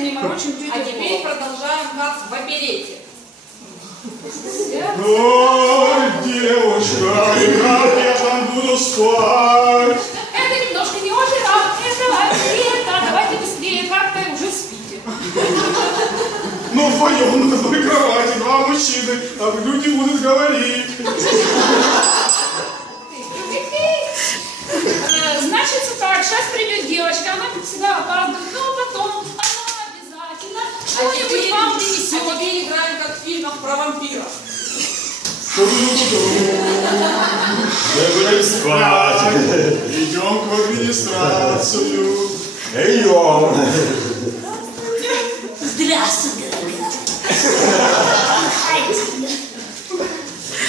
не морочим тетю. А теперь продолжаем как в оперете. Ой, девушка, и как я там буду спать? Это немножко не опера, это оперета. Давайте быстрее, как-то уже спите. Ну, вдвоем на одной кровати, два мужчины, а люди будут говорить. Значит, так, сейчас придет девочка, она как всегда опаздывает, но потом она обязательно что-нибудь вам принесет. А теперь играем как в фильмах про вампиров. Мы будем спать. Идем к администрацию. Идем. Здравствуй, дорогая.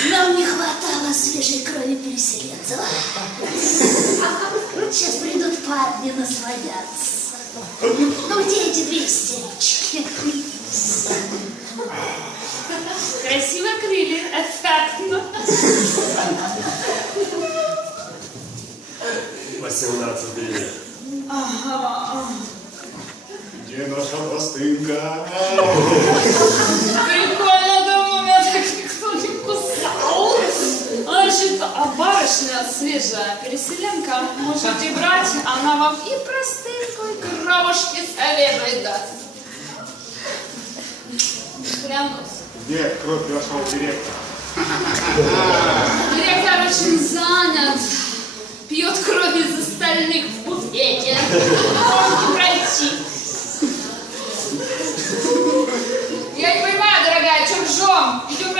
Нам не хватало свежей крови переселенцев. Сейчас придут парни насладятся. Ну где эти две истерички? Красиво крылья, эффектно. 18 век. Где наша простынка? Прикольно, думаю, меня так никто не кусал. Значит, а барышня свежая переселенка, можете брать, она вам и простынку, и кровушки свежей даст. Клянусь. Где кровь вашего директора? Директор очень занят. Пьет кровь из остальных в буфете. Можете пройти. Я не понимаю, дорогая, что ржем? Идем